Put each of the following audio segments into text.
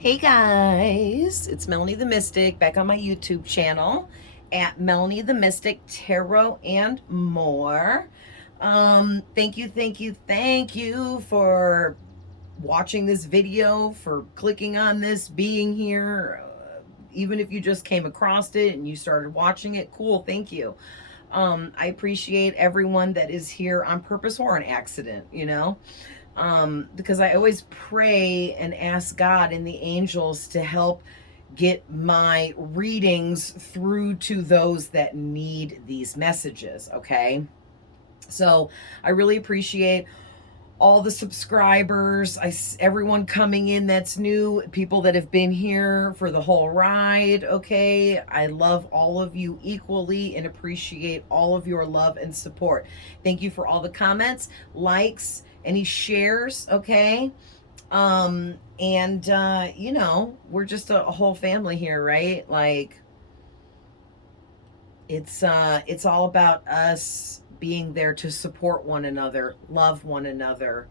Hey guys, it's Melanie the Mystic back on my YouTube channel at Melanie the Mystic Tarot and more. Thank you for watching this video, for clicking on this, being here. Even if you just came across it and you started watching it, cool, thank you. I appreciate everyone that is here on purpose or an accident, because I always pray and ask God and the angels to help get my readings through to those that need these messages, okay? So I really appreciate all the subscribers, everyone coming in that's new, people that have been here for the whole ride, okay? I love all of you equally and appreciate all of your love and support. Thank you for all the comments, likes, any shares, okay? We're just a whole family here, right? Like it's all about us being there to support one another, love one another,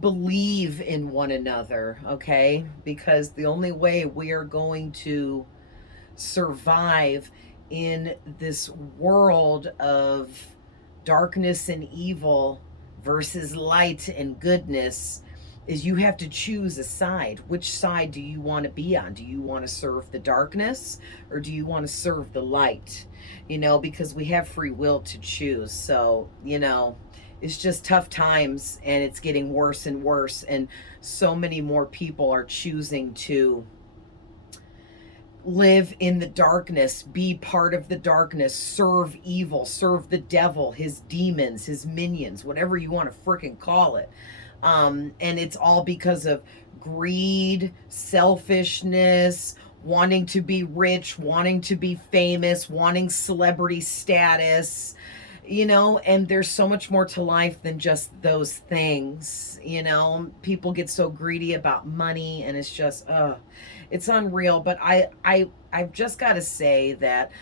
believe in one another, okay? Because the only way we are going to survive in this world of darkness and evil versus light and goodness is you have to choose a side. Which side do you want to be on? Do you want to serve the darkness or do you want to serve the light? Because we have free will to choose. So, it's just tough times and it's getting worse and worse. And so many more people are choosing to live in the darkness, be part of the darkness, serve evil, serve the devil, his demons, his minions, whatever you want to freaking call it. And it's all because of greed, selfishness, wanting to be rich, wanting to be famous, wanting celebrity status, and there's so much more to life than just those things. People get so greedy about money and it's just, it's unreal. But I've just got to say that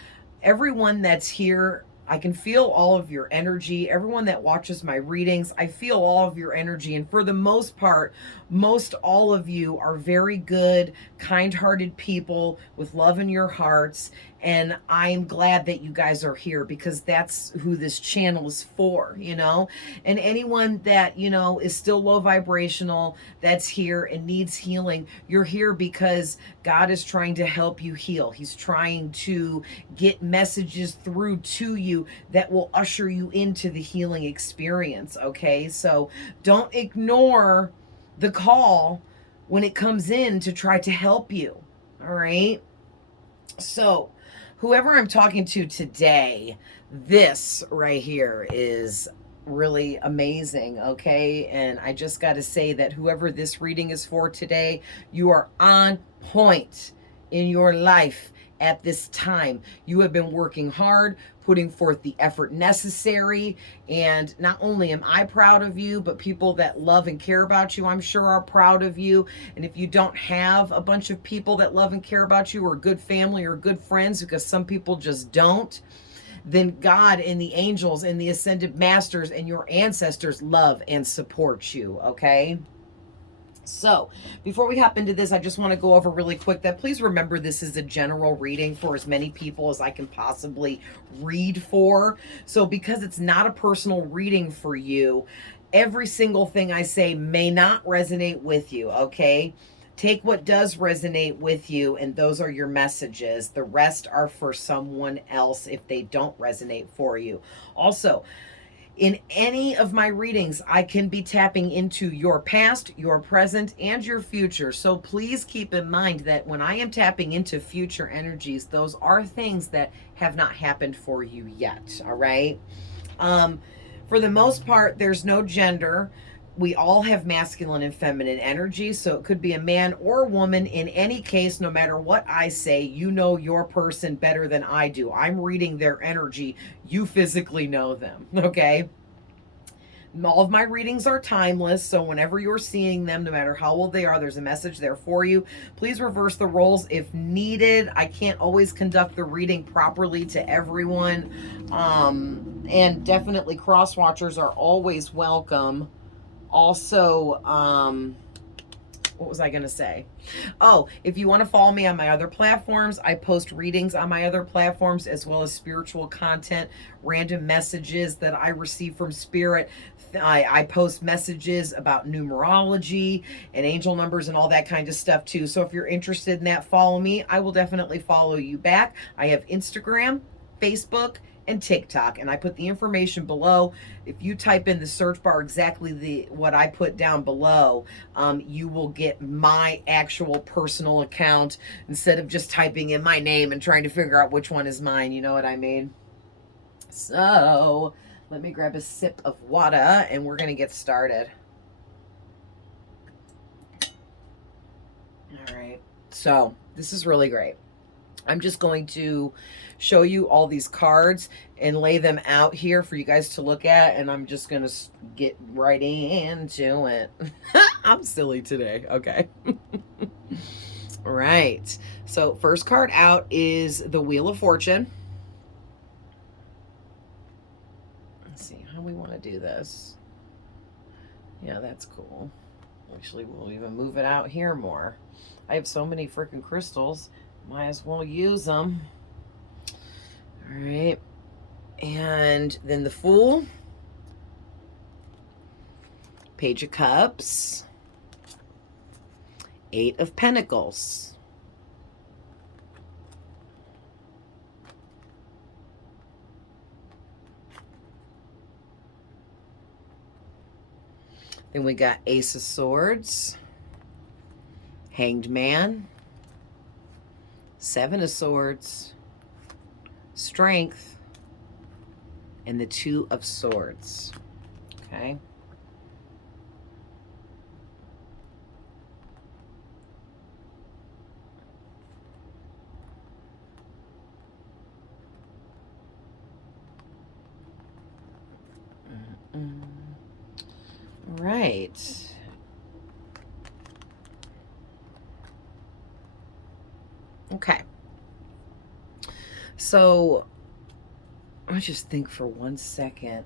everyone that's here, I can feel all of your energy. Everyone that watches my readings, I feel all of your energy. And for the most part, most all of you are very good, kind-hearted people with love in your hearts. And I'm glad that you guys are here because that's who this channel is for, And anyone that, is still low vibrational, that's here and needs healing, you're here because God is trying to help you heal. He's trying to get messages through to you that will usher you into the healing experience, okay? So don't ignore the call when it comes in to try to help you, all right? So whoever I'm talking to today, this right here is really amazing, okay? And I just got to say that whoever this reading is for today, you are on point in your life at this time. You have been working hard, putting forth the effort necessary, and not only am I proud of you, but people that love and care about you, I'm sure, are proud of you. And if you don't have a bunch of people that love and care about you, or good family or good friends, because some people just don't, then God and the angels and the ascended masters and your ancestors love and support you, okay? So before we hop into this, I just want to go over really quick that please remember this is a general reading for as many people as I can possibly read for. So because it's not a personal reading for you, every single thing I say may not resonate with you, okay? Take what does resonate with you, and those are your messages. The rest are for someone else if they don't resonate for you. Also, in any of my readings, I can be tapping into your past, your present, and your future. So please keep in mind that when I am tapping into future energies, those are things that have not happened for you yet, all right? For the most part, there's no gender. We all have masculine and feminine energy, so it could be a man or a woman. In any case, no matter what I say, you know your person better than I do. I'm reading their energy. You physically know them, okay? All of my readings are timeless, so whenever you're seeing them, no matter how old they are, there's a message there for you. Please reverse the roles if needed. I can't always conduct the reading properly to everyone. And definitely cross-watchers are always welcome. Also, What was I going to say? Oh, if you want to follow me on my other platforms, I post readings on my other platforms as well as spiritual content, random messages that I receive from spirit. I post messages about numerology and angel numbers and all that kind of stuff too. So if you're interested in that, follow me. I will definitely follow you back. I have Instagram, Facebook, and TikTok, and I put the information below. If you type in the search bar exactly what I put down below, you will get my actual personal account instead of just typing in my name and trying to figure out which one is mine. You know what I mean? So let me grab a sip of water and we're going to get started. All right. So this is really great. I'm just going to show you all these cards and lay them out here for you guys to look at, and I'm just going to get right into it. I'm silly today. Okay. Right. So first card out is the Wheel of Fortune. Let's see how we want to do this. Yeah, that's cool. Actually, we'll even move it out here more. I have so many freaking crystals. Might as well use them. All right. And then the Fool. Page of Cups. Eight of Pentacles. Then we got Ace of Swords. Hanged Man. Seven of Swords, Strength, and the Two of Swords. Okay. Right. Okay. So, I just think for 1 second.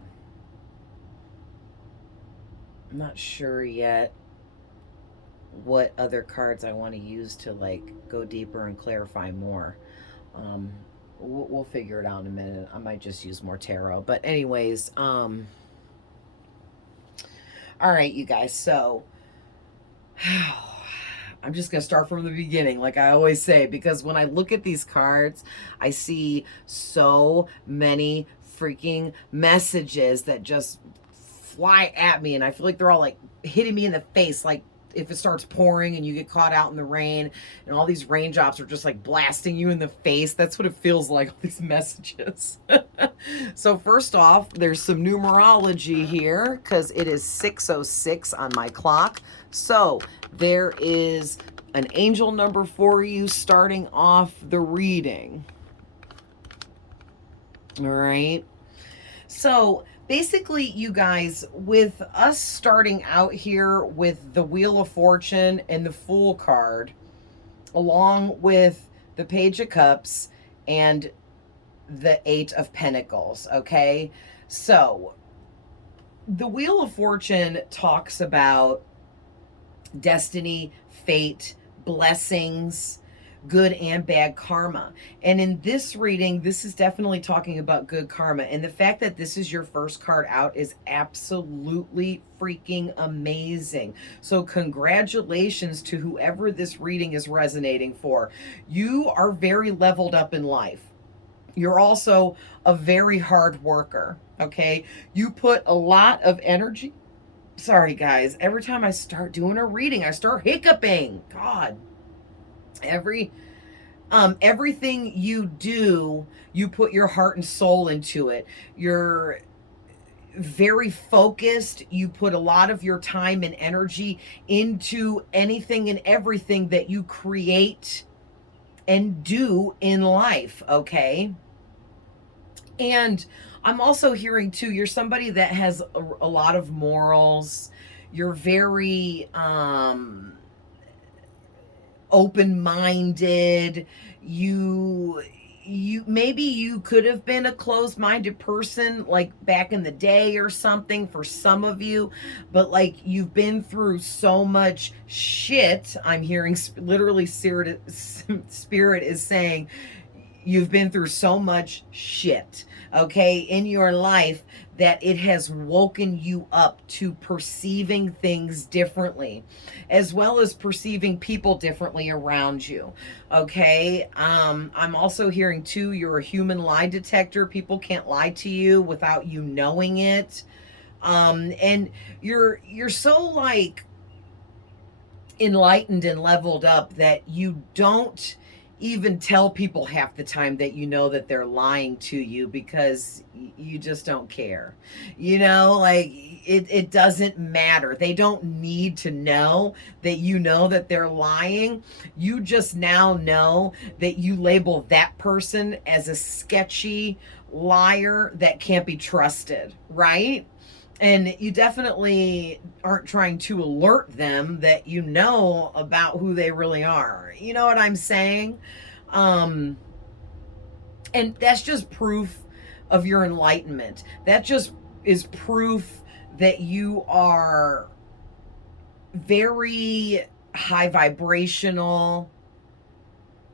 I'm not sure yet what other cards I want to use to like go deeper and clarify more. We'll figure it out in a minute. I might just use more tarot. But anyways, all right, you guys. So, I'm just going to start from the beginning, like I always say, because when I look at these cards, I see so many freaking messages that just fly at me, and I feel like they're all like hitting me in the face, like if it starts pouring and you get caught out in the rain and all these raindrops are just like blasting you in the face. That's what it feels like, all these messages. So first off, there's some numerology here because it is 6:06 on my clock. So there is an angel number for you starting off the reading. All right. So basically, you guys, with us starting out here with the Wheel of Fortune and the Fool card, along with the Page of Cups and the Eight of Pentacles, okay? So the Wheel of Fortune talks about destiny, fate, blessings, good and bad karma. And in this reading, this is definitely talking about good karma. And the fact that this is your first card out is absolutely freaking amazing. So congratulations to whoever this reading is resonating for. You are very leveled up in life. You're also a very hard worker, okay? You put a lot of energy. Sorry, guys. Every time I start doing a reading, I start hiccuping. God. Everything you do, you put your heart and soul into it. You're very focused. You put a lot of your time and energy into anything and everything that you create and do in life, okay? And I'm also hearing too, you're somebody that has a lot of morals. You're very open-minded. You maybe you could have been a closed-minded person like back in the day or something for some of you, but like you've been through so much shit. I'm hearing literally spirit is saying you've been through so much shit, okay, in your life that it has woken you up to perceiving things differently, as well as perceiving people differently around you. Okay. I'm also hearing too, you're a human lie detector. People can't lie to you without you knowing it. And you're so like enlightened and leveled up that you don't even tell people half the time that you know that they're lying to you because you just don't care. Like it doesn't matter. They don't need to know that you know that they're lying. You just now know that you label that person as a sketchy liar that can't be trusted, right? And you definitely aren't trying to alert them that you know about who they really are. You know what I'm saying? Um, and that's just proof of your enlightenment. That just is proof that you are very high vibrational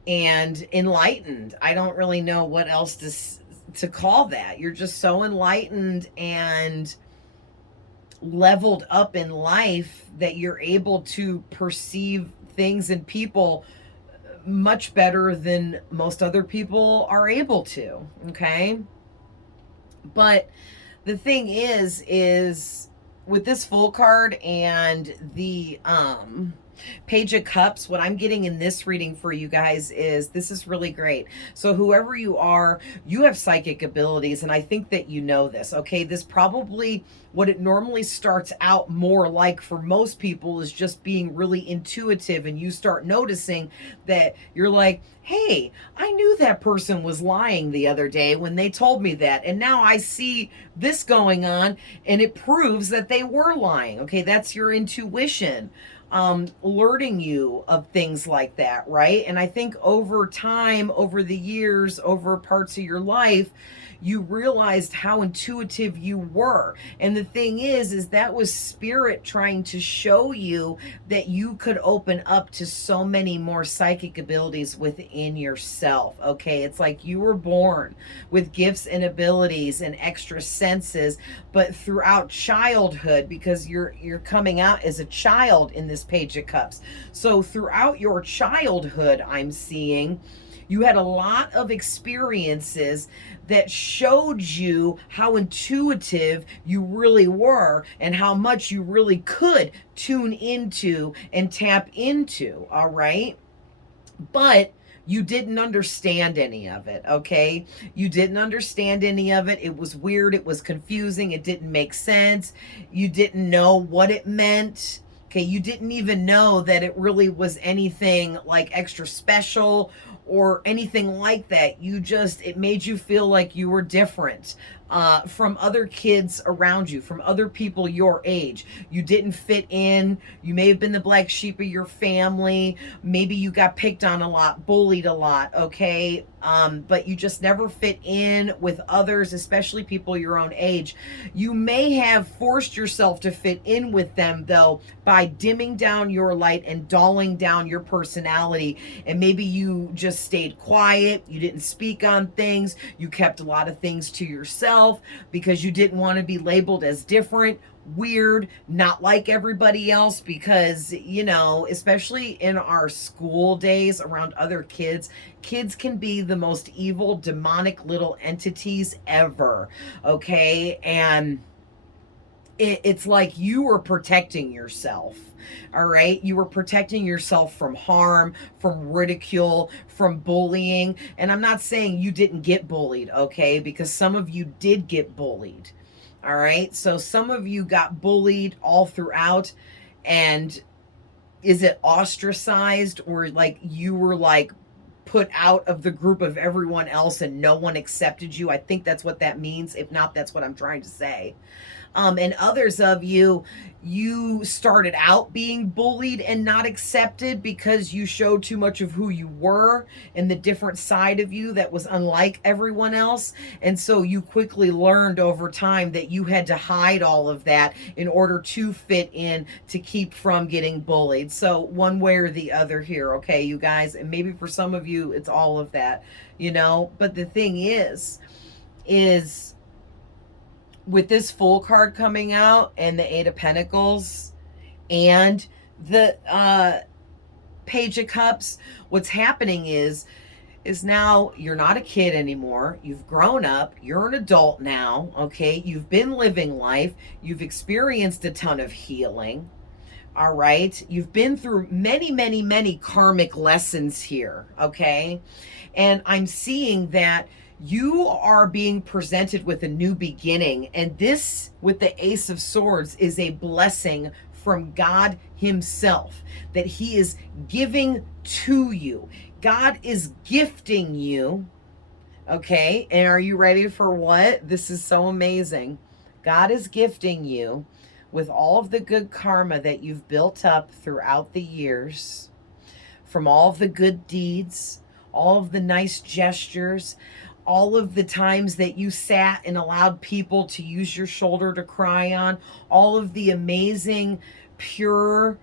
and enlightened. I don't really know what else to call that. You're just so enlightened and leveled up in life that you're able to perceive things and people much better than most other people are able to. Okay. But the thing is with this full card and the Page of Cups, what I'm getting in this reading for you guys is this is really great. So whoever you are, you have psychic abilities, and I think that you know this, okay? This probably what it normally starts out more like for most people is just being really intuitive, and you start noticing that you're like, hey, I knew that person was lying the other day when they told me that, and now I see this going on, and it proves that they were lying. Okay, that's your intuition alerting you of things like that, right? And I think over time, over the years, over parts of your life, you realized how intuitive you were. And the thing is that was spirit trying to show you that you could open up to so many more psychic abilities within yourself. Okay, it's like you were born with gifts and abilities and extra senses, but throughout childhood, because you're coming out as a child in this Page of Cups, so throughout your childhood, I'm seeing you had a lot of experiences that showed you how intuitive you really were and how much you really could tune into and tap into, all right? But you didn't understand any of it, okay? You didn't understand any of it. It was weird. It was confusing. It didn't make sense. You didn't know what it meant. Okay, you didn't even know that it really was anything like extra special or anything like that. It made you feel like you were different from other kids around you, from other people your age. You didn't fit in. You may have been the black sheep of your family. Maybe you got picked on a lot, bullied a lot, okay? But you just never fit in with others, especially people your own age. You may have forced yourself to fit in with them, though, by dimming down your light and dulling down your personality. And maybe you just stayed quiet. You didn't speak on things. You kept a lot of things to yourself because you didn't want to be labeled as different, weird, not like everybody else, because, especially in our school days around other kids can be the most evil, demonic little entities ever, okay? And it's like you were protecting yourself. All right. You were protecting yourself from harm, from ridicule, from bullying. And I'm not saying you didn't get bullied, okay? Because some of you did get bullied. All right. So some of you got bullied all throughout. And is it ostracized, or like you were like put out of the group of everyone else and no one accepted you? I think that's what that means. If not, that's what I'm trying to say. And others of you, you started out being bullied and not accepted because you showed too much of who you were and the different side of you that was unlike everyone else. And so you quickly learned over time that you had to hide all of that in order to fit in, to keep from getting bullied. So one way or the other here, okay, you guys, and maybe for some of you it's all of that, you know. But the thing is with this Fool card coming out and the Eight of Pentacles and the Page of Cups, what's happening is now you're not a kid anymore. You've grown up. You're an adult now, okay? You've been living life. You've experienced a ton of healing, all right? You've been through many, many, many karmic lessons here, okay? And I'm seeing that you are being presented with a new beginning. And this, with the Ace of Swords, is a blessing from God himself that he is giving to you. God is gifting you, okay? And are you ready for what? This is so amazing. God is gifting you with all of the good karma that you've built up throughout the years, from all of the good deeds, all of the nice gestures, all of the times that you sat and allowed people to use your shoulder to cry on, all of the amazing, pure,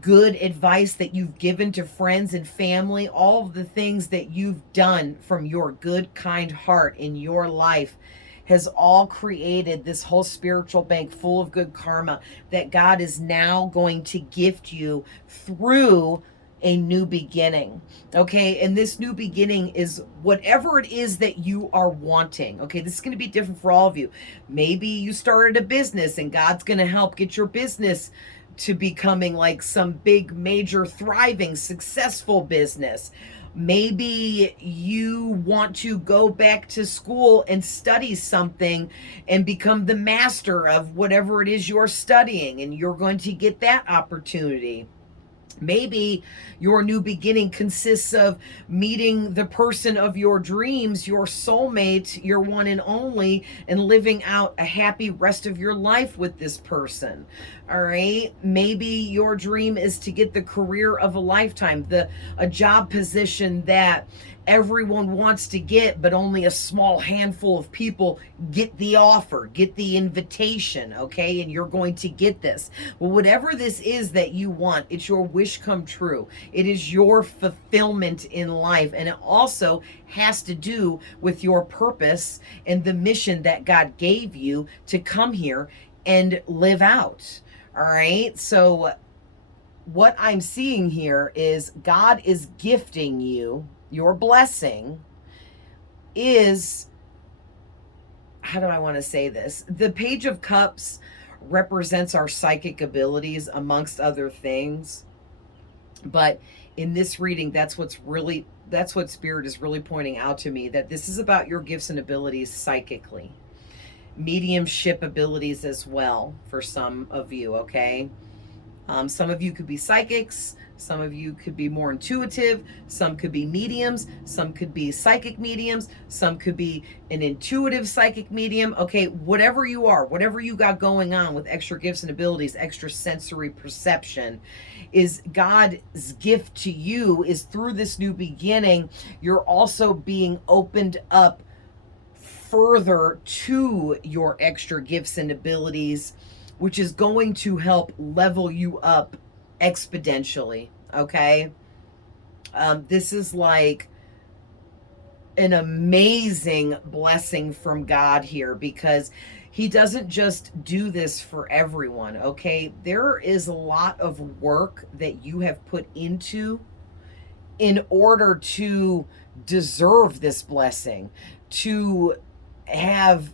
good advice that you've given to friends and family, all of the things that you've done from your good, kind heart in your life has all created this whole spiritual bank full of good karma that God is now going to gift you through a new beginning. Okay, and this new beginning is whatever it is that you are wanting. Okay, this is going to be different for all of you. Maybe you started a business and God's going to help get your business to becoming like some big, major, thriving, successful business. Maybe you want to go back to school and study something and become the master of whatever it is you're studying, and you're going to get that opportunity. Maybe your new beginning consists of meeting the person of your dreams, your soulmate, your one and only, and living out a happy rest of your life with this person. All right. Maybe your dream is to get the career of a lifetime, a job position that everyone wants to get, but only a small handful of people get the offer, get the invitation, okay? And you're going to get this. Well, whatever this is that you want, it's your wish come true. It is your fulfillment in life. And it also has to do with your purpose and the mission that God gave you to come here and live out. All right? So what I'm seeing here is God is gifting you. Your blessing is, how do I want to say this? The Page of Cups represents our psychic abilities, amongst other things. But in this reading, that's what Spirit is really pointing out to me, that this is about your gifts and abilities psychically. Mediumship abilities as well for some of you, okay? Some of you could be psychics. Some of you could be more intuitive. Some could be mediums. Some could be psychic mediums. Some could be an intuitive psychic medium. Okay, whatever you are, whatever you got going on with extra gifts and abilities, extra sensory perception, is God's gift to you is through this new beginning. You're also being opened up further to your extra gifts and abilities, which is going to help level you up exponentially, okay? This is like an amazing blessing from God here, because he doesn't just do this for everyone, okay? There is a lot of work that you have put into in order to deserve this blessing, to have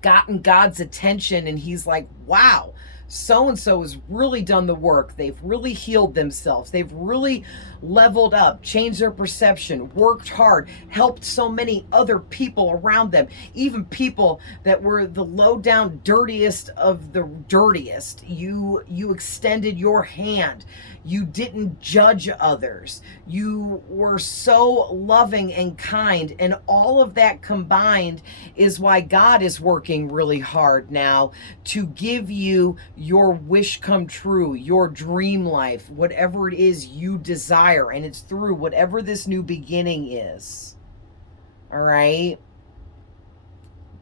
gotten God's attention, and he's like, wow, so-and-so has really done the work. They've really healed themselves. They've really leveled up, changed their perception, worked hard, helped so many other people around them, even people that were the low down dirtiest of the dirtiest. You extended your hand. You didn't judge others. You were so loving and kind, and all of that combined is why God is working really hard now to give you your wish come true, your dream life, whatever it is you desire, and it's through whatever this new beginning is. All right?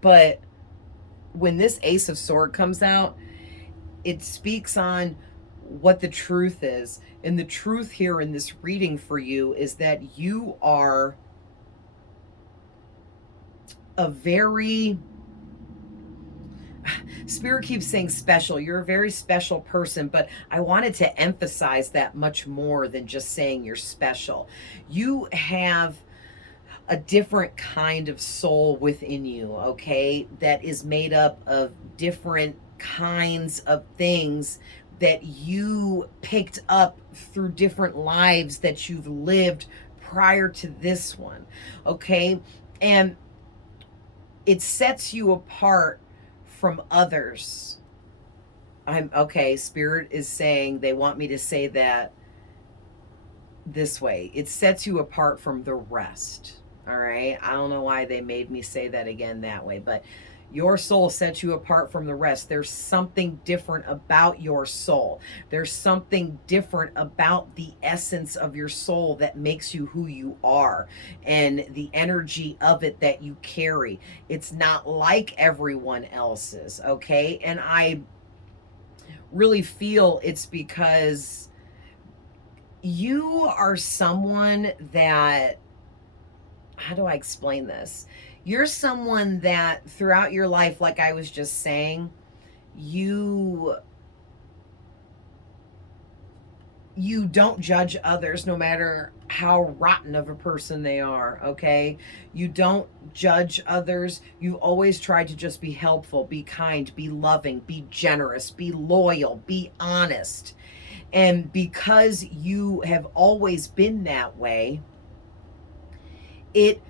But when this Ace of Sword comes out, it speaks on what the truth is. And the truth here in this reading for you is that you are a very, Spirit keeps saying special. You're a very special person, but I wanted to emphasize that much more than just saying you're special. You have a different kind of soul within you, okay, that is made up of different kinds of things that you picked up through different lives that you've lived prior to this one, okay? And it sets you apart from others. I'm okay, Spirit is saying they want me to say that this way. It sets you apart from the rest. All right. I don't know why they made me say that again that way, but your soul sets you apart from the rest. There's something different about your soul. There's something different about the essence of your soul that makes you who you are and the energy of it that you carry. It's not like everyone else's. Okay. And I really feel it's because you are someone that, how do I explain this? You're someone that throughout your life, like I was just saying, you don't judge others no matter how rotten of a person they are, okay? You don't judge others. You've always tried to just be helpful, be kind, be loving, be generous, be loyal, be honest. And because you have always been that way, it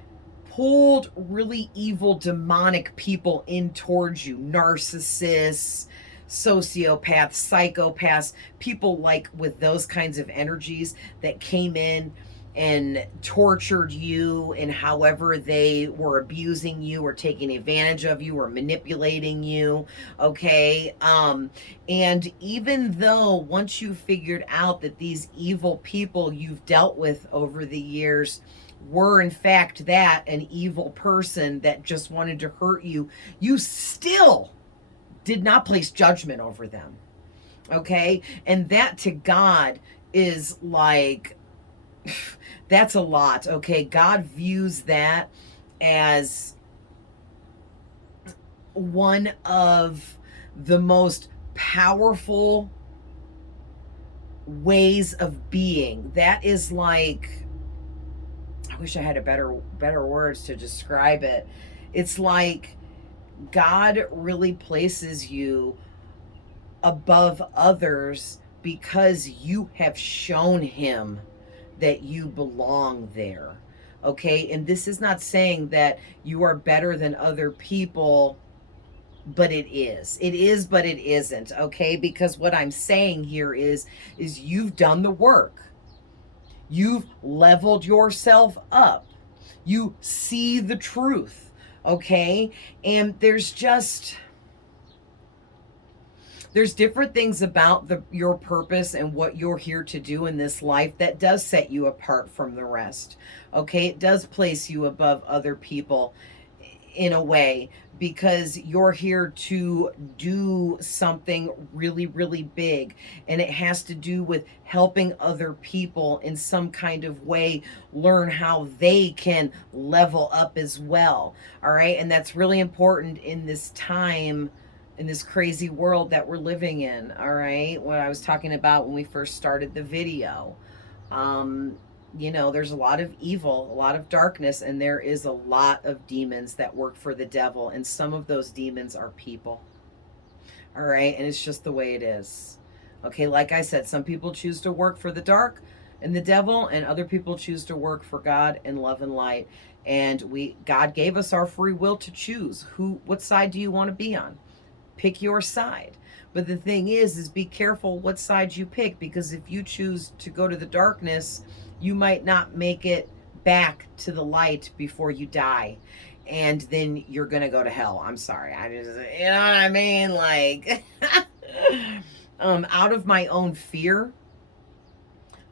pulled really evil, demonic people in towards you. Narcissists, sociopaths, psychopaths, people like with those kinds of energies that came in and tortured you in however they were abusing you or taking advantage of you or manipulating you, okay? And even though once you figured out that these evil people you've dealt with over the years were in fact that an evil person that just wanted to hurt you, you still did not place judgment over them, okay? And that to God is like, that's a lot, okay? God views that as one of the most powerful ways of being. That is like, I wish I had a better words to describe it. It's like God really places you above others because you have shown him that you belong there. Okay? And this is not saying that you are better than other people, but it is. It is, but it isn't. Okay? Because what I'm saying here is you've done the work. You've leveled yourself up. You see the truth, okay? And there's different things about your purpose and what you're here to do in this life that does set you apart from the rest, okay? It does place you above other people in a way, because you're here to do something really, really big. And it has to do with helping other people in some kind of way learn how they can level up as well. All right. And that's really important in this time, in this crazy world that we're living in. All right. What I was talking about when we first started the video. You know, there's a lot of evil, a lot of darkness, and there is a lot of demons that work for the devil. And some of those demons are people. All right. And it's just the way it is. Okay. Like I said, some people choose to work for the dark and the devil, and other people choose to work for God and love and light. And God gave us our free will to choose what side do you want to be on? Pick your side. But the thing is be careful what side you pick, because if you choose to go to the darkness, you might not make it back to the light before you die. And then you're going to go to hell. I'm sorry. I just, you know what I mean? Like, out of my own fear,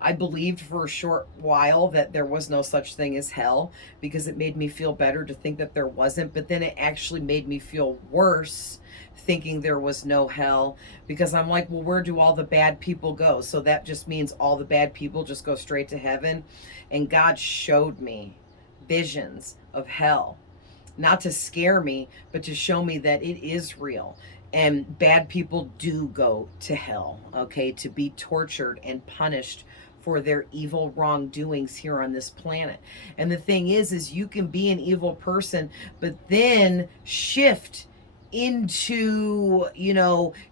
I believed for a short while that there was no such thing as hell, because it made me feel better to think that there wasn't. But then it actually made me feel worse thinking there was no hell, because I'm like, well, where do all the bad people go? So that just means all the bad people just go straight to heaven. And God showed me visions of hell, not to scare me, but to show me that it is real. And bad people do go to hell, okay, to be tortured and punished for their evil wrongdoings here on this planet. And the thing is you can be an evil person, but then shift into,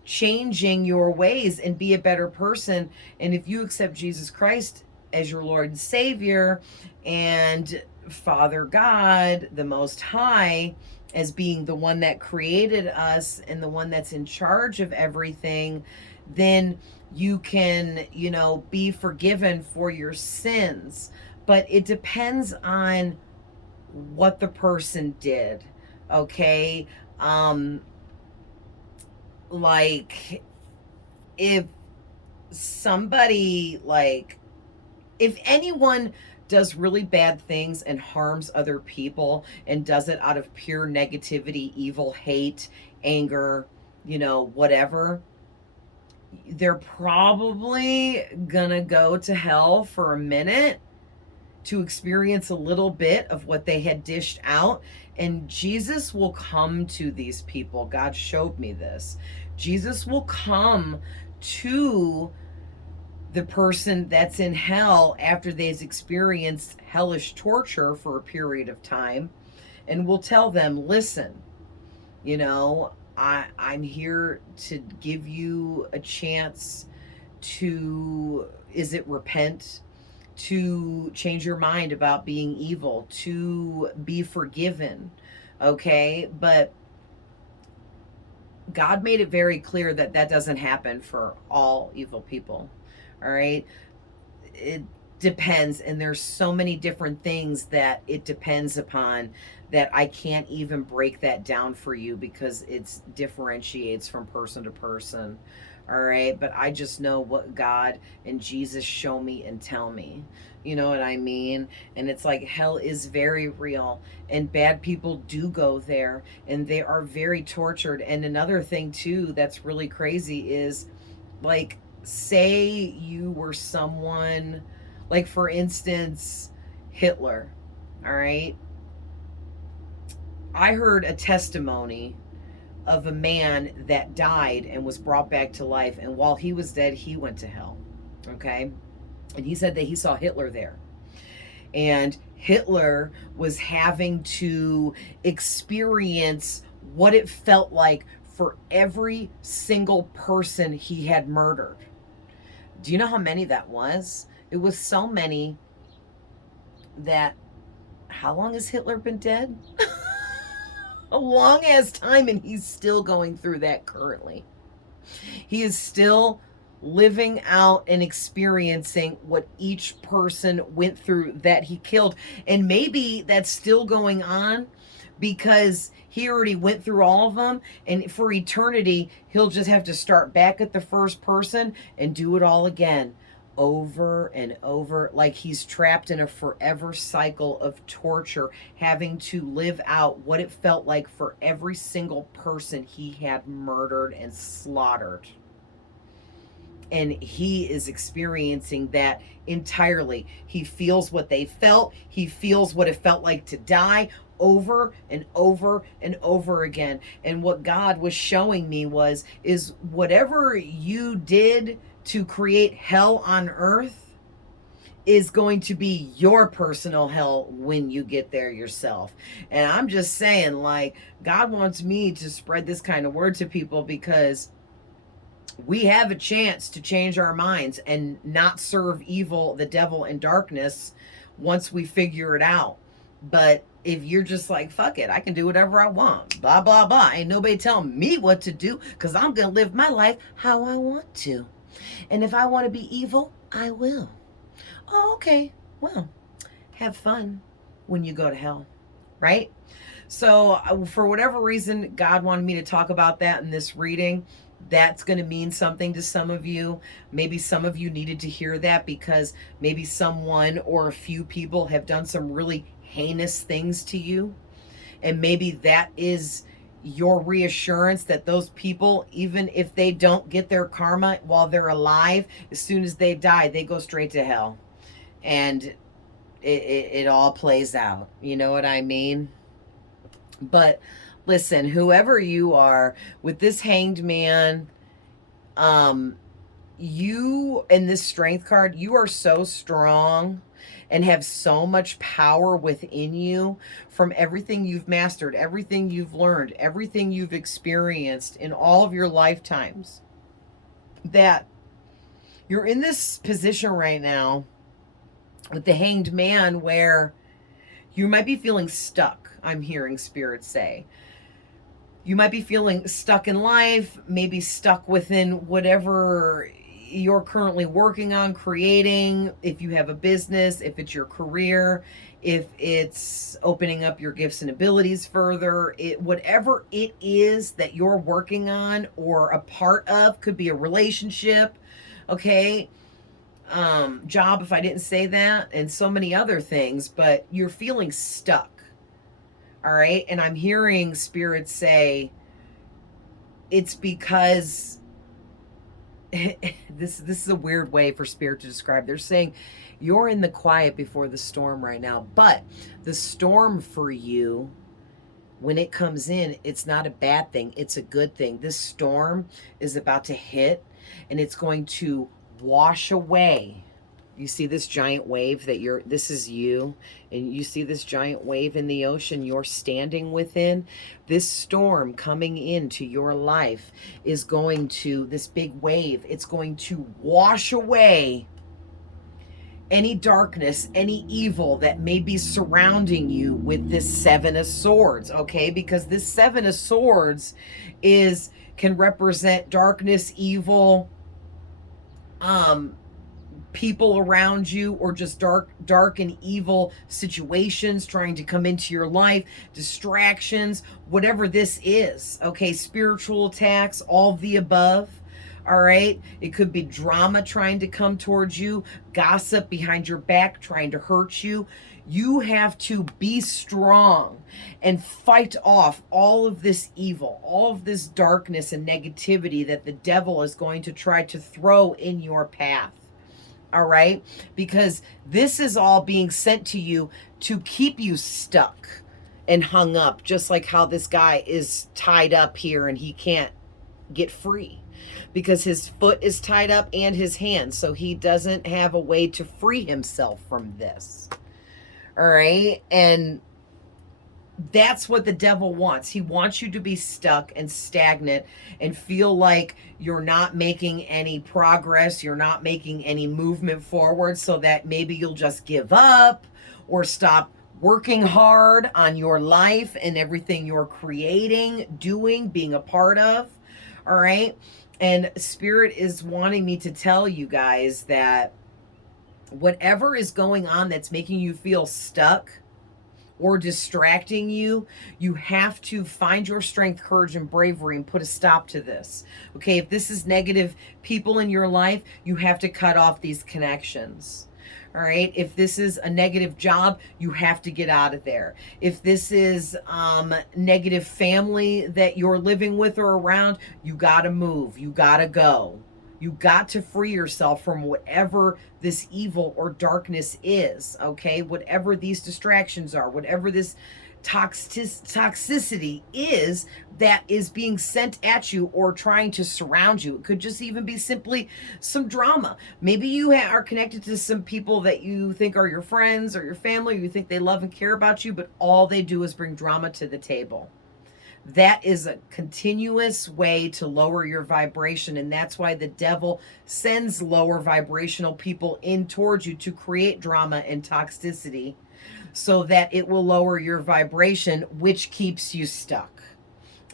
changing your ways and be a better person. And if you accept Jesus Christ as your Lord and Savior, and Father God, the Most High, as being the one that created us and the one that's in charge of everything, then you can, be forgiven for your sins. But it depends on what the person did, okay? Like, if somebody, if anyone does really bad things and harms other people and does it out of pure negativity, evil, hate, anger, whatever, they're probably gonna go to hell for a minute to experience a little bit of what they had dished out. And Jesus will come to these people. God showed me this. Jesus will come to the person that's in hell after they've experienced hellish torture for a period of time, and will tell them, listen, I'm here to give you a chance to, is it repent? To change your mind about being evil, to be forgiven, okay? But God made it very clear that that doesn't happen for all evil people, all right? It depends, and there's so many different things that it depends upon that I can't even break that down for you, because it differentiates from person to person. All right, but I just know what God and Jesus show me and tell me. You know what I mean? And it's like, hell is very real, and bad people do go there, and they are very tortured. And another thing too that's really crazy is, like, say you were someone, like, for instance, Hitler, all right? I heard a testimony of a man that died and was brought back to life, and while he was dead, he went to hell, okay? And he said that he saw Hitler there. And Hitler was having to experience what it felt like for every single person he had murdered. Do you know how many that was? It was so many that, how long has Hitler been dead? A long ass time, and he's still going through that currently. He is still living out and experiencing what each person went through that he killed. And maybe that's still going on because he already went through all of them, and for eternity he'll just have to start back at the first person and do it all again, over and over, like he's trapped in a forever cycle of torture, having to live out what it felt like for every single person he had murdered and slaughtered. And he is experiencing that entirely. He feels what they felt. He feels what it felt like to die, over and over and over again. And what God was showing me is whatever you did to create hell on earth is going to be your personal hell when you get there yourself. And I'm just saying, like, God wants me to spread this kind of word to people, because We have a chance to change our minds and not serve evil, the devil, and darkness once we figure it out. But if you're just like, fuck it, I can do whatever I want, blah, blah, blah, ain't nobody telling me what to do because I'm going to live my life how I want to. And if I want to be evil, I will. Oh, okay. Well, have fun when you go to hell, right? So, for whatever reason, God wanted me to talk about that in this reading. That's going to mean something to some of you. Maybe some of you needed to hear that because maybe someone or a few people have done some really heinous things to you. And maybe that is your reassurance that those people, even if they don't get their karma while they're alive, as soon as they die, they go straight to hell. And it all plays out. You know what I mean? But listen, whoever you are, with this Hanged Man, you and this Strength card, you are so strong and have so much power within you from everything you've mastered, everything you've learned, everything you've experienced in all of your lifetimes, that you're in this position right now with the Hanged Man where you might be feeling stuck. I'm hearing Spirit say. You might be feeling stuck in life, maybe stuck within whatever you're currently working on, creating, if you have a business, if it's your career, if it's opening up your gifts and abilities further, whatever it is that you're working on or a part of, could be a relationship, okay? Job, if I didn't say that, and so many other things, but you're feeling stuck. All right. And I'm hearing Spirit say it's because this is a weird way for Spirit to describe. They're saying you're in the quiet before the storm right now, but the storm for you, when it comes in, it's not a bad thing. It's a good thing. This storm is about to hit and it's going to wash away. You see this giant wave this is you, and you see this giant wave in the ocean you're standing within. This storm coming into your life is going to, this big wave, it's going to wash away any darkness, any evil that may be surrounding you with this Seven of Swords, okay? Because this Seven of Swords can represent darkness, evil, people around you, or just dark and evil situations trying to come into your life, distractions, whatever this is, okay? Spiritual attacks, all of the above, all right? It could be drama trying to come towards you, gossip behind your back trying to hurt you. You have to be strong and fight off all of this evil, all of this darkness and negativity that the devil is going to try to throw in your path. All right? Because this is all being sent to you to keep you stuck and hung up, just like how this guy is tied up here and he can't get free because his foot is tied up and his hand. So he doesn't have a way to free himself from this. All right? And that's what the devil wants. He wants you to be stuck and stagnant and feel like you're not making any progress, you're not making any movement forward, so that maybe you'll just give up or stop working hard on your life and everything you're creating, doing, being a part of. All right? And Spirit is wanting me to tell you guys that whatever is going on that's making you feel stuck or distracting you, you have to find your strength, courage, and bravery and put a stop to this. Okay, if this is negative people in your life, you have to cut off these connections. All right, if this is a negative job, you have to get out of there. If this is negative family that you're living with or around, you got to move, you got to go. You got to free yourself from whatever this evil or darkness is, okay? Whatever these distractions are, whatever this toxicity is that is being sent at you or trying to surround you. It could just even be simply some drama. Maybe you are connected to some people that you think are your friends or your family, or you think they love and care about you, but all they do is bring drama to the table. That is a continuous way to lower your vibration. And that's why the devil sends lower vibrational people in towards you to create drama and toxicity so that it will lower your vibration, which keeps you stuck.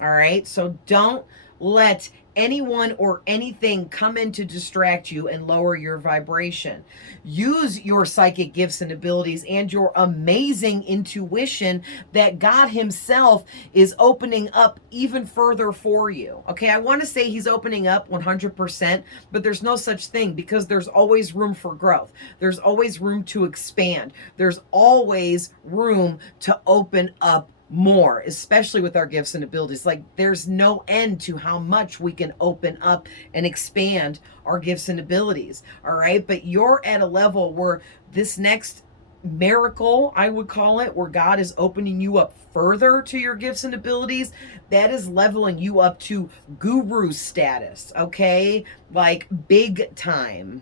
All right. So don't let anyone or anything come in to distract you and lower your vibration. Use your psychic gifts and abilities and your amazing intuition that God Himself is opening up even further for you. Okay, I want to say He's opening up 100%, but there's no such thing because there's always room for growth. There's always room to expand. There's always room to open up more, especially with our gifts and abilities. Like there's no end to how much we can open up and expand our gifts and abilities. All right. But you're at a level where this next miracle, I would call it, where God is opening you up further to your gifts and abilities, that is leveling you up to guru status. Okay. Like big time.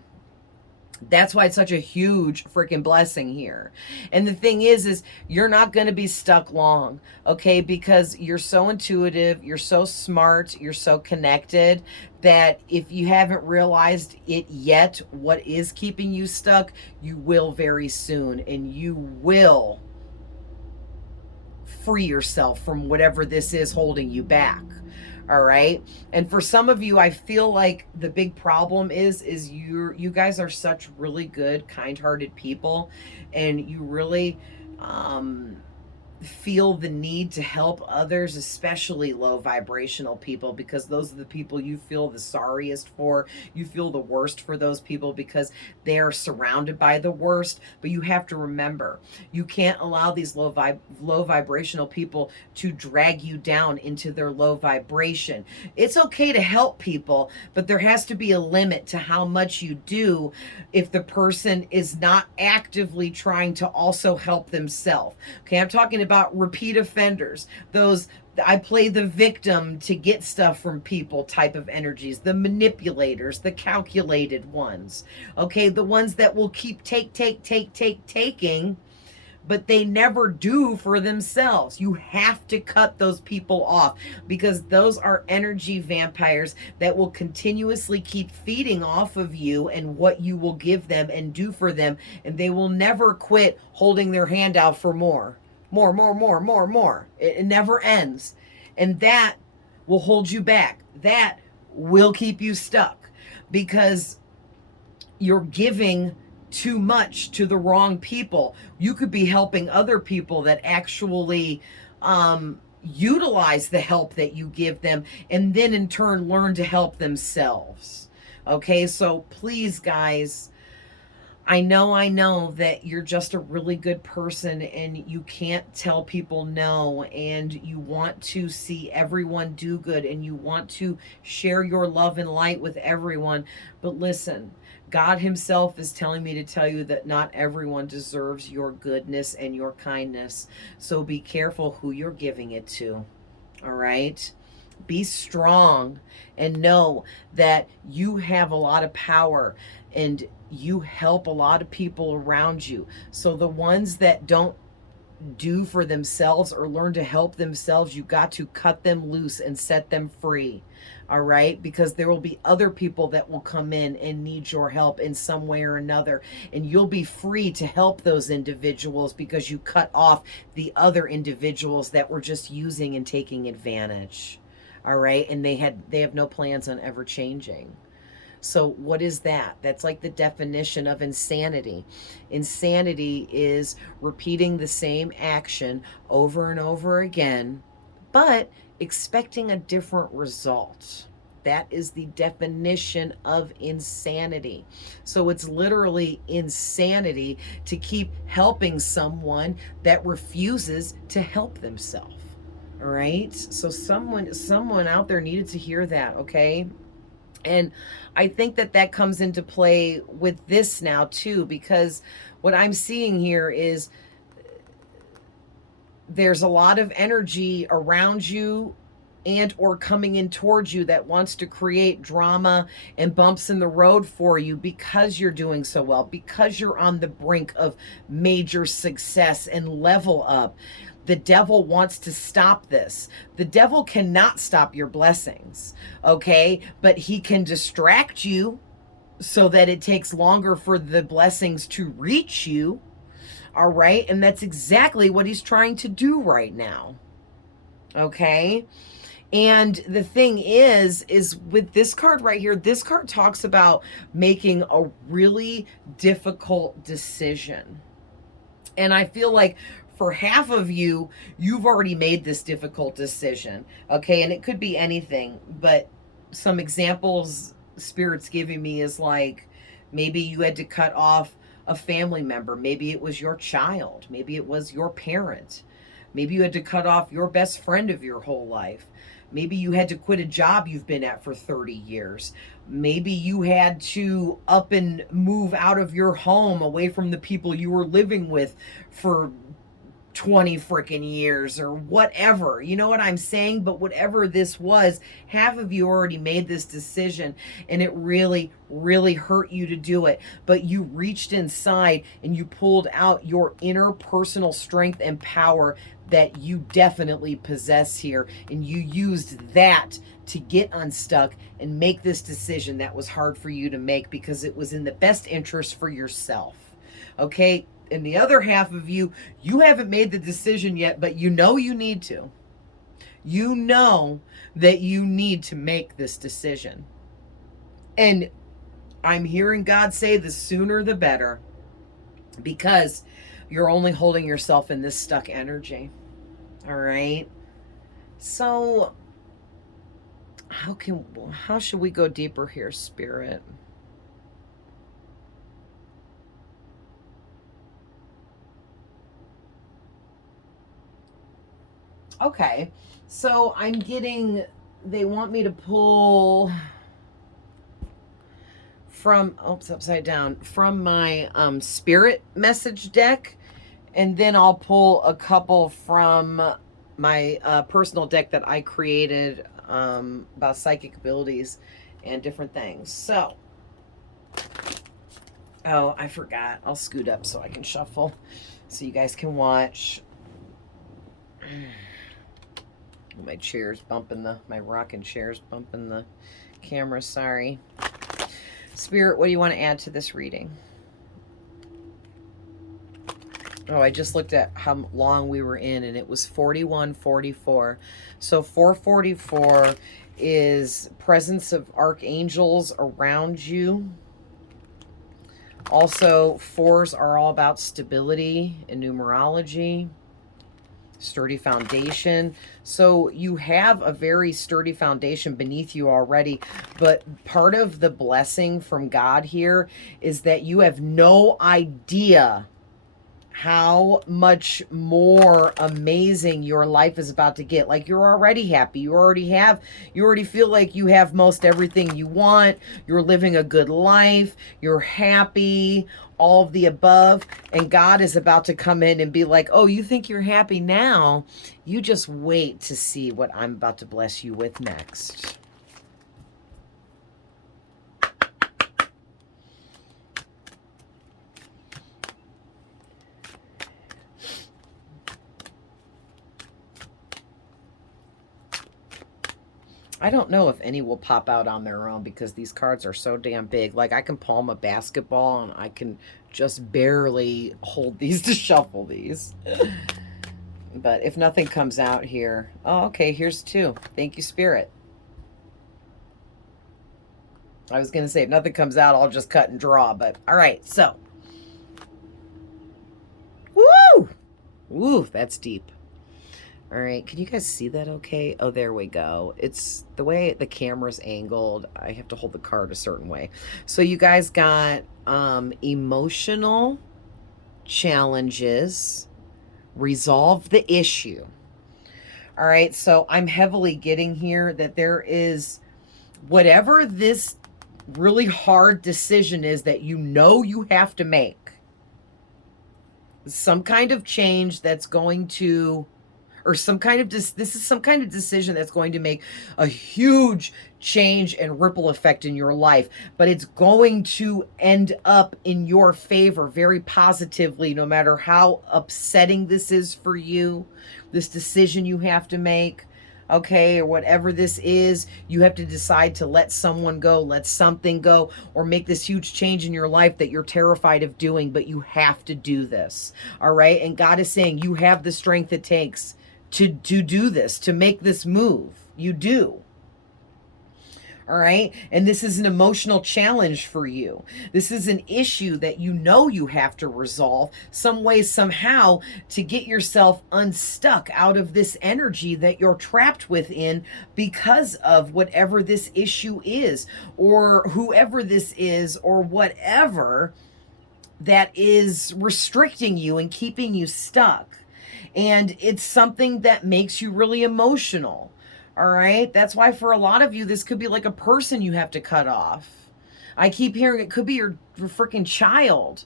That's why it's such a huge freaking blessing here. And the thing is you're not going to be stuck long, okay? Because you're so intuitive, you're so smart, you're so connected that if you haven't realized it yet, what is keeping you stuck, you will very soon. And you will free yourself from whatever this is holding you back. All right. And for some of you, I feel like the big problem is you guys are such really good, kind-hearted people, and you really feel the need to help others, especially low vibrational people, because those are the people you feel the sorriest for. You feel the worst for those people because they are surrounded by the worst. But you have to remember, you can't allow these low vibrational people to drag you down into their low vibration. It's okay to help people, but there has to be a limit to how much you do if the person is not actively trying to also help themselves. Okay, I'm talking about repeat offenders, those I play the victim to get stuff from people type of energies, the manipulators, the calculated ones, okay, the ones that will keep taking, but they never do for themselves. You have to cut those people off because those are energy vampires that will continuously keep feeding off of you and what you will give them and do for them, and they will never quit holding their hand out for more. It never ends. And that will hold you back. That will keep you stuck because you're giving too much to the wrong people. You could be helping other people that actually utilize the help that you give them and then in turn learn to help themselves. Okay, so please, guys, I know that you're just a really good person and you can't tell people no, and you want to see everyone do good and you want to share your love and light with everyone. But listen, God Himself is telling me to tell you that not everyone deserves your goodness and your kindness. So be careful who you're giving it to. All right? Be strong and know that you have a lot of power and you help a lot of people around you. So the ones that don't do for themselves or learn to help themselves, you got to cut them loose and set them free. All right, because there will be other people that will come in and need your help in some way or another, and you'll be free to help those individuals because you cut off the other individuals that were just using and taking advantage. All right, and they have no plans on ever changing. So what is that? That's like the definition of insanity. Insanity is repeating the same action over and over again, but expecting a different result. That is the definition of insanity. So it's literally insanity to keep helping someone that refuses to help themselves. All right? So someone out there needed to hear that, okay? And I think that comes into play with this now too, because what I'm seeing here is there's a lot of energy around you and or coming in towards you that wants to create drama and bumps in the road for you because you're doing so well, because you're on the brink of major success and level up. The devil wants to stop this. The devil cannot stop your blessings, okay? But he can distract you so that it takes longer for the blessings to reach you, all right? And that's exactly what he's trying to do right now, okay? And the thing is with this card right here, this card talks about making a really difficult decision. And I feel like for half of you, you've already made this difficult decision, okay? And it could be anything, but some examples Spirit's giving me is like, maybe you had to cut off a family member. Maybe it was your child. Maybe it was your parent. Maybe you had to cut off your best friend of your whole life. Maybe you had to quit a job you've been at for 30 years. Maybe you had to up and move out of your home away from the people you were living with for 20 freaking years or whatever. You know what I'm saying? But whatever this was, half of you already made this decision and it really, really hurt you to do it. But you reached inside and you pulled out your inner personal strength and power that you definitely possess here. And you used that to get unstuck and make this decision that was hard for you to make because it was in the best interest for yourself. Okay? And the other half of you, you haven't made the decision yet, but you know you need to. You know that you need to make this decision. And I'm hearing God say the sooner the better, because you're only holding yourself in this stuck energy. All right? So how should we go deeper here, Spirit? Okay, so I'm getting, they want me to pull from, oops, upside down, from my spirit message deck, and then I'll pull a couple from my personal deck that I created about psychic abilities and different things. So, oh, I forgot. I'll scoot up so I can shuffle so you guys can watch. My chair's bumping my rocking chair's bumping the camera, sorry. Spirit, what do you want to add to this reading? Oh, I just looked at how long we were in and it was 41:44. So 4:44 is presence of archangels around you. Also, 4s are all about stability in numerology. Sturdy foundation. So you have a very sturdy foundation beneath you already, but part of the blessing from God here is that you have no idea how much more amazing your life is about to get. Like, you're already happy. You already feel like you have most everything you want. You're living a good life. You're happy, all of the above. And God is about to come in and be like, oh, you think you're happy now? You just wait to see what I'm about to bless you with next. I don't know if any will pop out on their own because these cards are so damn big. Like, I can palm a basketball and I can just barely hold these to shuffle these. But if nothing comes out here... Oh, okay, here's 2. Thank you, Spirit. I was going to say, if nothing comes out, I'll just cut and draw. But, all right, so. Woo! Woo, that's deep. All right, can you guys see that okay? Oh, there we go. It's the way the camera's angled. I have to hold the card a certain way. So you guys got emotional challenges, resolve the issue. All right, so I'm heavily getting here that there is, whatever this really hard decision is that you know you have to make, some kind of change that's going to or some kind of, this is some kind of decision that's going to make a huge change and ripple effect in your life, but it's going to end up in your favor very positively, no matter how upsetting this is for you, this decision you have to make. Okay, or whatever this is, you have to decide to let someone go, let something go, or make this huge change in your life that you're terrified of doing, but you have to do this. All right, and God is saying you have the strength it takes to do this, to make this move. You do. All right. And this is an emotional challenge for you. This is an issue that you know you have to resolve some way, somehow, to get yourself unstuck out of this energy that you're trapped within because of whatever this issue is, or whoever this is, or whatever that is restricting you and keeping you stuck. And it's something that makes you really emotional. All right. That's why for a lot of you, this could be like a person you have to cut off. I keep hearing it could be your freaking child.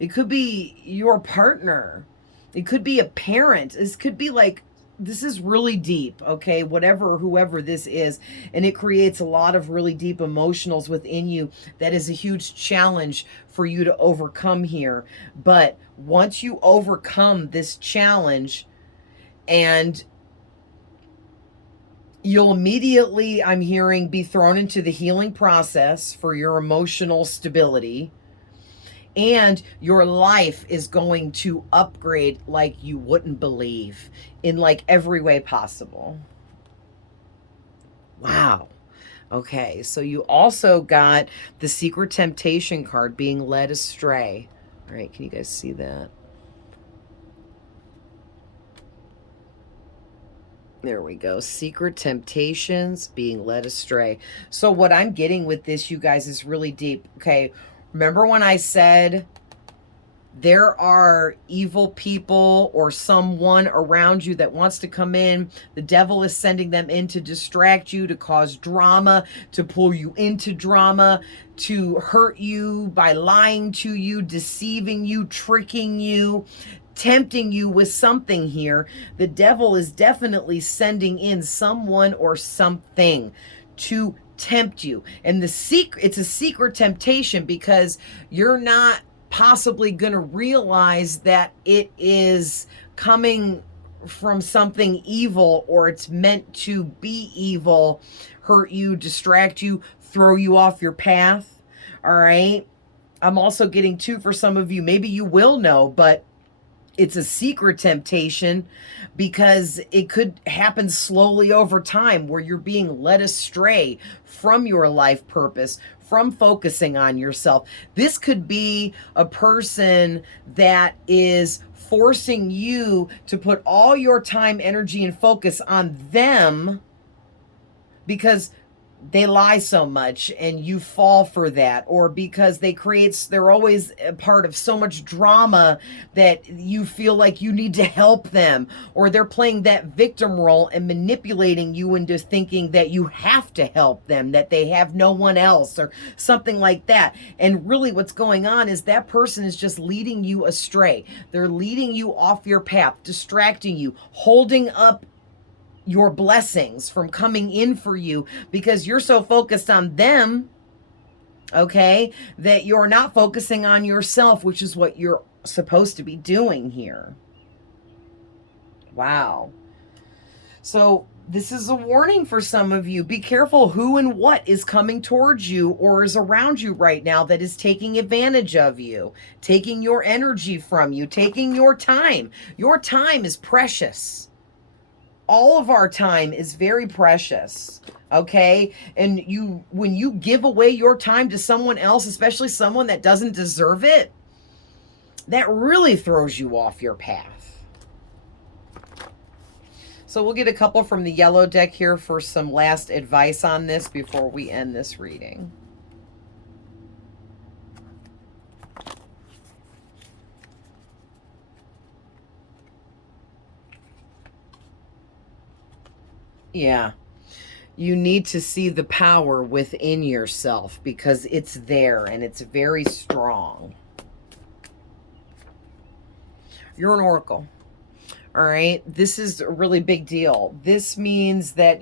It could be your partner. It could be a parent. This could be like, this is really deep, okay? Whatever, whoever this is. And it creates a lot of really deep emotionals within you. That is a huge challenge for you to overcome here. But once you overcome this challenge, and you'll immediately, I'm hearing, be thrown into the healing process for your emotional stability. And your life is going to upgrade like you wouldn't believe, in like every way possible. Wow. Okay, so you also got the Secret Temptation card, being led astray. All right, can you guys see that? There we go. Secret temptations, being led astray. So what I'm getting with this, you guys, is really deep. Okay, remember when I said there are evil people or someone around you that wants to come in? The devil is sending them in to distract you, to cause drama, to pull you into drama, to hurt you by lying to you, deceiving you, tricking you, tempting you with something here. The devil is definitely sending in someone or something to tempt you. And it's a secret temptation, because you're not possibly going to realize that it is coming from something evil, or it's meant to be evil, hurt you, distract you, throw you off your path. All right. I'm also getting too, for some of you, maybe you will know, but it's a secret temptation because it could happen slowly over time, where you're being led astray from your life purpose, from focusing on yourself. This could be a person that is forcing you to put all your time, energy, and focus on them because they lie so much and you fall for that, or because they're always a part of so much drama that you feel like you need to help them, or they're playing that victim role and manipulating you into thinking that you have to help them, that they have no one else, or something like that. And really what's going on is that person is just leading you astray. They're leading you off your path, distracting you, holding up your blessings from coming in for you, because you're so focused on them, okay, that you're not focusing on yourself, which is what you're supposed to be doing here. Wow. So this is a warning for some of you. Be careful who and what is coming towards you or is around you right now that is taking advantage of you, taking your energy from you, taking your time. Your time is precious. All of our time is very precious, okay? And when you give away your time to someone else, especially someone that doesn't deserve it, that really throws you off your path. So we'll get a couple from the yellow deck here for some last advice on this before we end this reading. Yeah. You need to see the power within yourself because it's there and it's very strong. You're an oracle. All right. This is a really big deal. This means that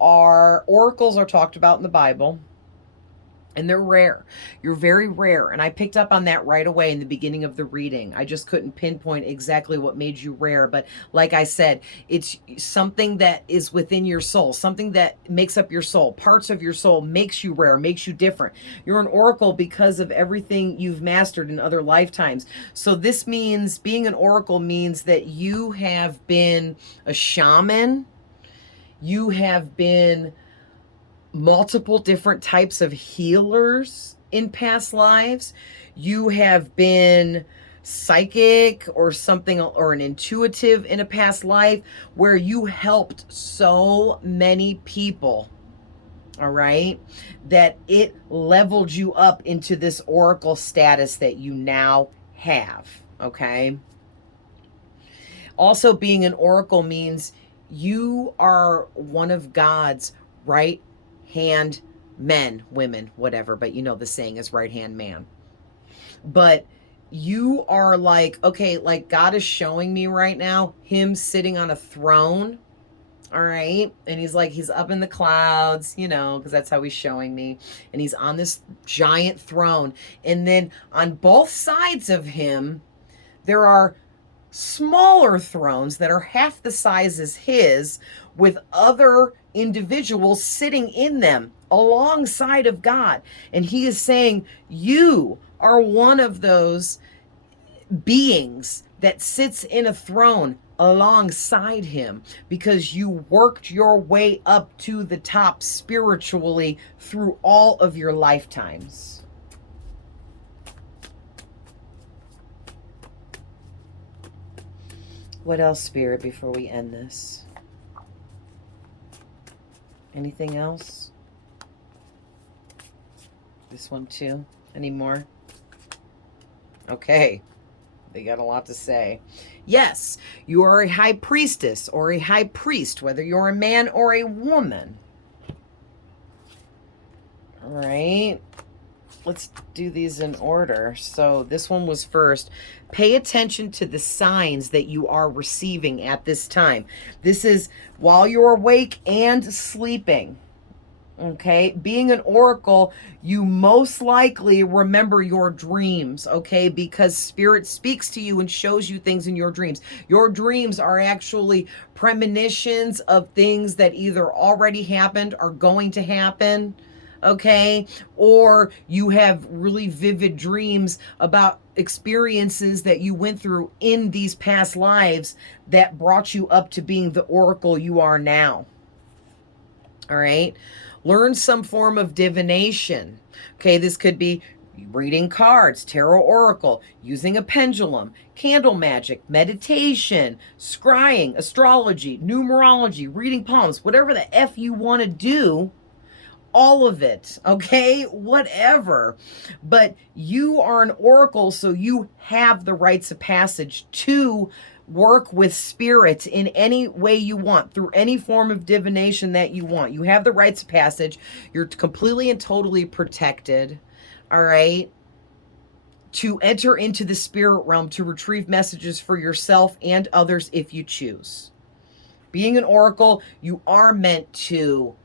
oracles are talked about in the Bible. And they're rare. You're very rare. And I picked up on that right away in the beginning of the reading. I just couldn't pinpoint exactly what made you rare. But like I said, it's something that is within your soul, something that makes up your soul. Parts of your soul makes you rare, makes you different. You're an oracle because of everything you've mastered in other lifetimes. So this means, being an oracle means that you have been a shaman. You have been multiple different types of healers in past lives. You have been psychic or something, or an intuitive in a past life where you helped so many people. All right, that it leveled you up into this oracle status that you now have. Okay. Also, being an oracle means you are one of God's right hand men, women, whatever, but you know the saying is right hand man. But you are like, okay, like God is showing me right now him sitting on a throne. All right. And he's like, he's up in the clouds, you know, because that's how he's showing me. And he's on this giant throne. And then on both sides of him, there are smaller thrones that are half the size as his, with other individuals sitting in them alongside of God. And he is saying, you are one of those beings that sits in a throne alongside him, because you worked your way up to the top spiritually through all of your lifetimes. What else, Spirit, before we end this? Anything else? This one too? Any more? Okay. They got a lot to say. Yes, you are a high priestess or a high priest, whether you're a man or a woman. All right. Let's do these in order. So this one was first. Pay attention to the signs that you are receiving at this time. This is while you're awake and sleeping. Okay, being an oracle, you most likely remember your dreams, okay, because Spirit speaks to you and shows you things in your dreams. Your dreams are actually premonitions of things that either already happened or going to happen, okay, or you have really vivid dreams about experiences that you went through in these past lives that brought you up to being the oracle you are now. All right. Learn some form of divination. Okay, this could be reading cards, tarot oracle, using a pendulum, candle magic, meditation, scrying, astrology, numerology, reading palms, whatever the F you want to do. All of it, okay? Whatever. But you are an oracle, so you have the rites of passage to work with spirit in any way you want, through any form of divination that you want. You have the rites of passage. You're completely and totally protected, all right? To enter into the spirit realm to retrieve messages for yourself and others if you choose. Being an oracle, you are meant to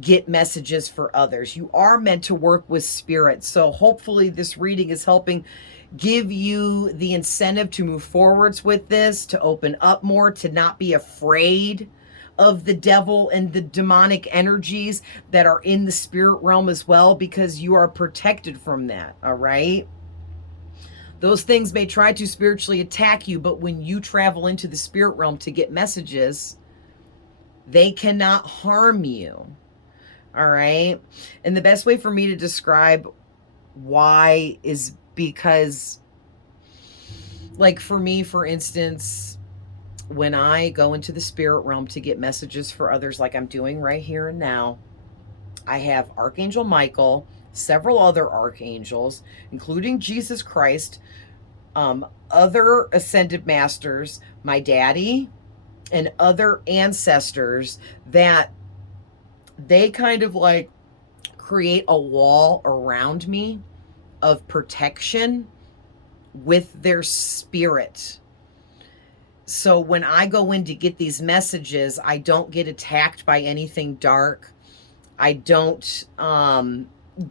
get messages for others. You are meant to work with spirit. So hopefully this reading is helping give you the incentive to move forwards with this, to open up more, to not be afraid of the devil and the demonic energies that are in the spirit realm as well, because you are protected from that, all right? Those things may try to spiritually attack you, but when you travel into the spirit realm to get messages, they cannot harm you. All right. And the best way for me to describe why is because, like for me, for instance, when I go into the spirit realm to get messages for others, like I'm doing right here and now, I have Archangel Michael, several other archangels, including Jesus Christ, other ascended masters, my daddy, and other ancestors that they kind of like create a wall around me of protection with their spirit. So when I go in to get these messages, I don't get attacked by anything dark. I don't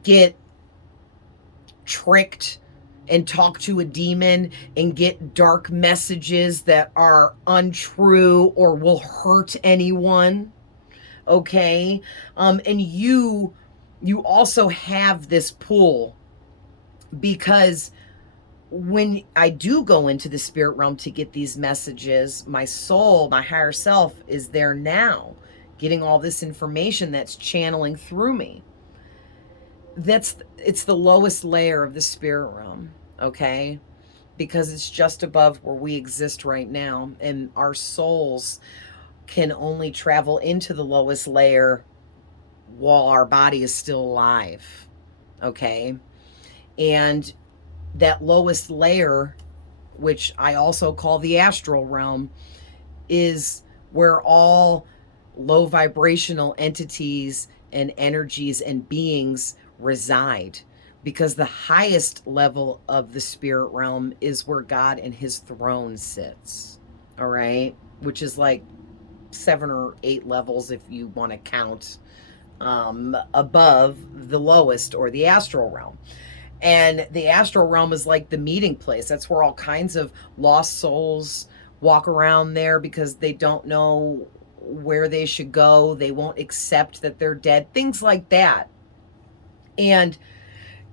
get tricked and talk to a demon and get dark messages that are untrue or will hurt anyone. Okay. And you also have this pull, because when I do go into the spirit realm to get these messages, my soul, my higher self is there now, getting all this information that's channeling through me. It's the lowest layer of the spirit realm, okay? Because it's just above where we exist right now, and our souls can only travel into the lowest layer while our body is still alive, okay? And that lowest layer, which I also call the astral realm, is where all low vibrational entities and energies and beings reside, because the highest level of the spirit realm is where God and his throne sits. All right, which is like 7 or 8 levels if you want to count above the lowest, or the astral realm. And the astral realm is like the meeting place. That's where all kinds of lost souls walk around there because they don't know where they should go. They won't accept that they're dead, things like that. And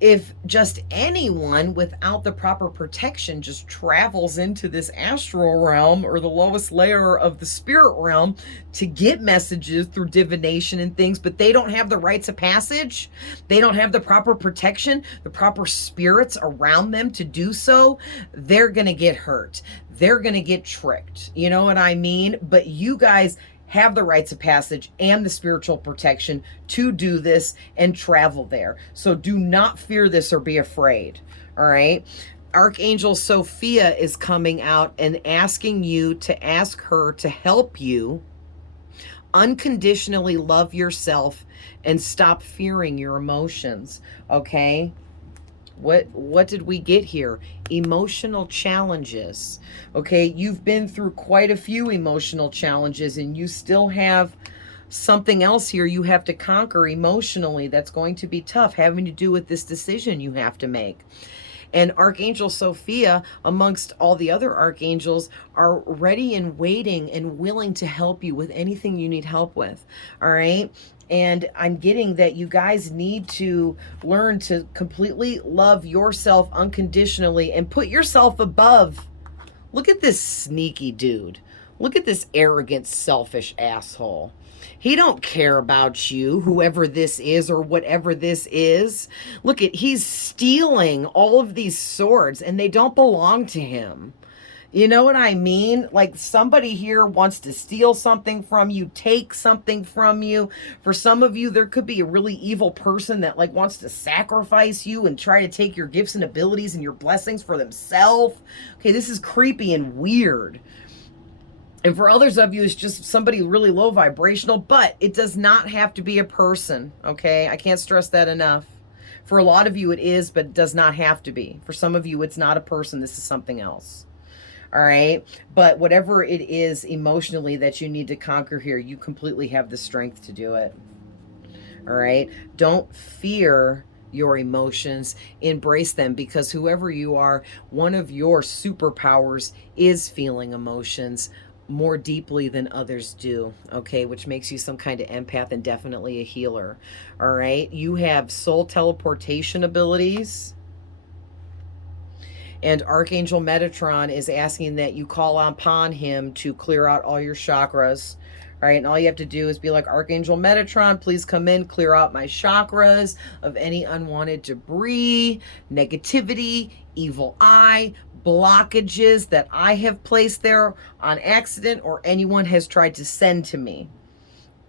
if just anyone without the proper protection just travels into this astral realm, or the lowest layer of the spirit realm, to get messages through divination and things, but they don't have the rites of passage, they don't have the proper protection, the proper spirits around them to do so, they're going to get hurt. They're going to get tricked. You know what I mean? But you guys have the rites of passage and the spiritual protection to do this and travel there. So do not fear this or be afraid. All right. Archangel Sophia is coming out and asking you to ask her to help you unconditionally love yourself and stop fearing your emotions. Okay. What did we get here? Emotional challenges. Okay, you've been through quite a few emotional challenges, and you still have something else here you have to conquer emotionally that's going to be tough, having to do with this decision you have to make. And Archangel Sophia, amongst all the other archangels, are ready and waiting and willing to help you with anything you need help with. All right. And I'm getting that you guys need to learn to completely love yourself unconditionally and put yourself above. Look at this sneaky dude. Look at this arrogant, selfish asshole. He don't care about you, whoever this is or whatever this is. Look at, he's stealing all of these swords and they don't belong to him. You know what I mean? Like, somebody here wants to steal something from you, take something from you. For some of you, there could be a really evil person that like wants to sacrifice you and try to take your gifts and abilities and your blessings for themselves. Okay, this is creepy and weird. And for others of you, it's just somebody really low vibrational, but it does not have to be a person, okay? I can't stress that enough. For a lot of you, it is, but it does not have to be. For some of you, it's not a person. This is something else. All right. But whatever it is emotionally that you need to conquer here, you completely have the strength to do it. All right. Don't fear your emotions, embrace them, because whoever you are, one of your superpowers is feeling emotions more deeply than others do, okay, which makes you some kind of empath and definitely a healer. All right. You have soul teleportation abilities. And Archangel Metatron is asking that you call upon him to clear out all your chakras. All right, and all you have to do is be like, Archangel Metatron, please come in, clear out my chakras of any unwanted debris, negativity, evil eye, blockages that I have placed there on accident or anyone has tried to send to me.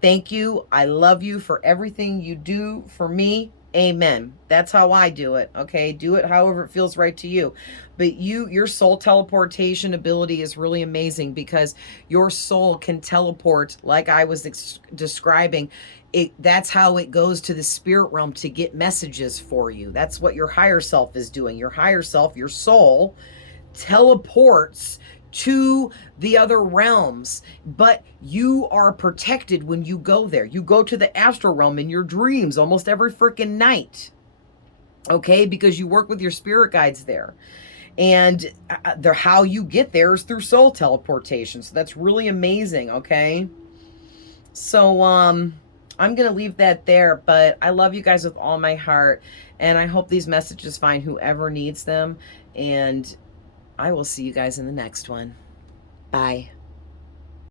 Thank you. I love you for everything you do for me. Amen. That's how I do it. Okay. Do it however it feels right to you. But your soul teleportation ability is really amazing, because your soul can teleport like I was describing. That's how it goes to the spirit realm to get messages for you. That's what your higher self is doing. Your higher self, your soul, teleports to the other realms, but you are protected when you go there. You go to the astral realm in your dreams almost every freaking night, okay? Because you work with your spirit guides there. And how you get there is through soul teleportation. So that's really amazing, okay? So I'm going to leave that there, but I love you guys with all my heart, and I hope these messages find whoever needs them, and I will see you guys in the next one. Bye.